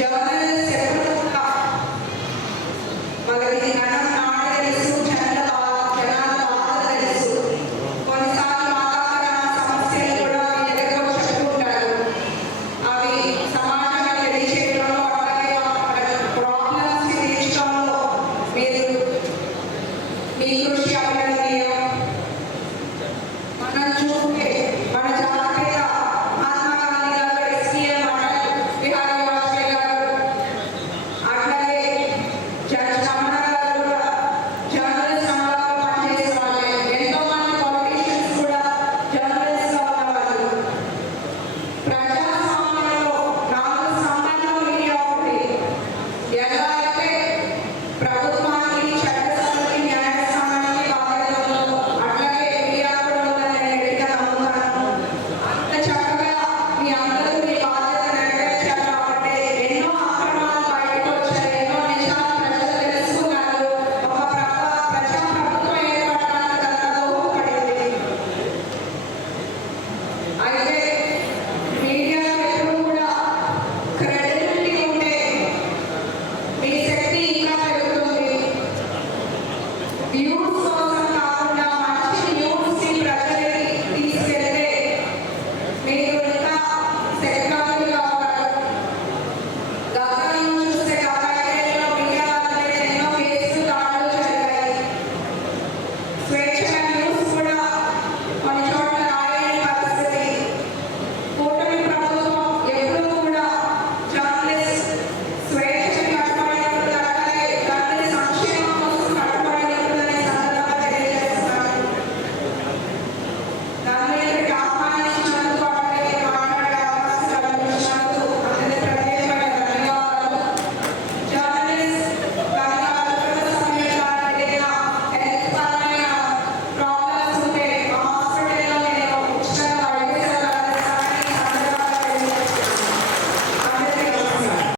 జవాన్ second మగది అన్న